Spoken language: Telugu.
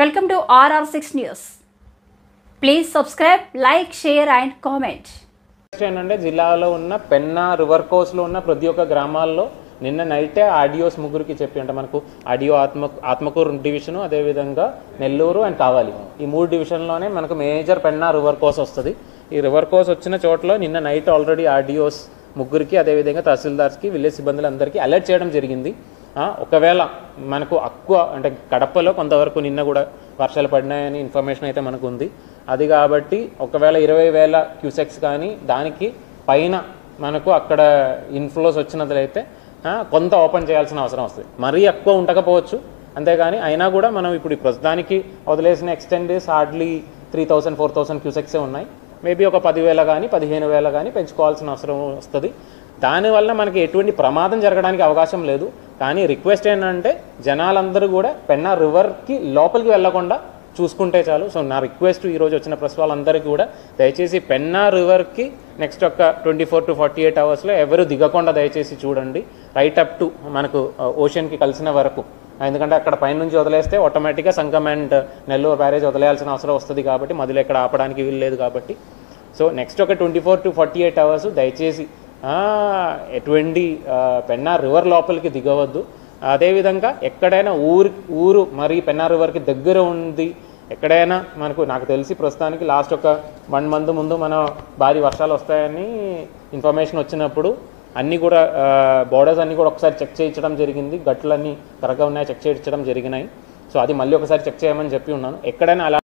Welcome to RR6 News. Please subscribe, like, share and comment. ఏంటంటే జిల్లాలో ఉన్న పెన్నా రివర్ కోస్లో ఉన్న ప్రతి ఒక్క గ్రామాల్లో నిన్న నైటే ఆడియోస్ ముగ్గురికి చెప్పి అంటే మనకు ఆడియో ఆత్మకూరు డివిజను, అదేవిధంగా నెల్లూరు అండ్ కావాలి, ఈ 3 డివిజన్లోనే మనకు మేజర్ పెన్నా రివర్ కోస్ వస్తుంది. ఈ రివర్ కోస్ వచ్చిన చోట్ల నిన్న నైట్ ఆల్రెడీ ఆడియోస్ ముగ్గురికి, అదేవిధంగా తహసీల్దార్స్కి, విలేజ్ సిబ్బందులందరికీ అలర్ట్ చేయడం జరిగింది. ఒకవేళ మనకు ఎక్కువ అంటే కడపలో కొంతవరకు నిన్న కూడా వర్షాలు పడినాయని ఇన్ఫర్మేషన్ అయితే మనకు ఉంది. అది కాబట్టి ఒకవేళ 20,000 క్యూసెక్స్ కానీ దానికి పైన మనకు అక్కడ ఇన్ఫ్లోస్ వచ్చినట్లయితే కొంత ఓపెన్ చేయాల్సిన అవసరం వస్తుంది. మరీ ఎక్కువ ఉండకపోవచ్చు, అంతేగాని అయినా కూడా మనం ఇప్పుడు ప్రస్తుతానికి వదిలేసిన ఎక్స్టెండెస్ హార్డ్లీ 3,000 4,000 క్యూసెక్సే ఉన్నాయి. మేబీ ఒక 10,000 కానీ 15,000 కానీ పెంచుకోవాల్సిన అవసరం వస్తుంది. దానివల్ల మనకి ఎటువంటి ప్రమాదం జరగడానికి అవకాశం లేదు. కానీ రిక్వెస్ట్ ఏంటంటే జనాలందరూ కూడా పెన్నా రివర్కి లోపలికి వెళ్లకుండా చూసుకుంటే చాలు. సో నా రిక్వెస్ట్ ఈరోజు వచ్చిన ప్రెస్ వాళ్ళందరికీ కూడా దయచేసి పెన్నా రివర్కి నెక్స్ట్ ఒక 24 to 48 అవర్స్లో ఎవరు దిగకుండా దయచేసి చూడండి, రైట్ అప్ టు మనకు ఓషన్కి కలిసిన వరకు. ఎందుకంటే అక్కడ పైనుంచి వదిలేస్తే ఆటోమేటిక్గా సంగం అండ్ నెల్లూరు బ్యారేజ్ వదిలేయాల్సిన అవసరం వస్తుంది కాబట్టి మధ్యలో ఎక్కడ ఆపడానికి వీలు లేదు కాబట్టి. సో నెక్స్ట్ ఒక 24 to 48 అవర్స్ దయచేసి ఎటువంటి పెన్నా రివర్ లోపలికి దిగవద్దు. అదేవిధంగా ఎక్కడైనా ఊరు మరి పెన్నా రివర్కి దగ్గర ఉంది, ఎక్కడైనా నాకు తెలిసి ప్రస్తుతానికి లాస్ట్ ఒక 1 month ముందు మన భారీ వర్షాలు వస్తాయని ఇన్ఫర్మేషన్ వచ్చినప్పుడు అన్నీ కూడా బోర్డర్స్ అన్నీ కూడా ఒకసారి చెక్ చేయించడం జరిగింది, గట్లన్నీ కరెక్ట్గా ఉన్నాయో చెక్ చేయించడం జరిగినాయి. సో అది మళ్ళీ ఒకసారి చెక్ చేయమని చెప్పి ఉన్నాను. ఎక్కడైనా అలా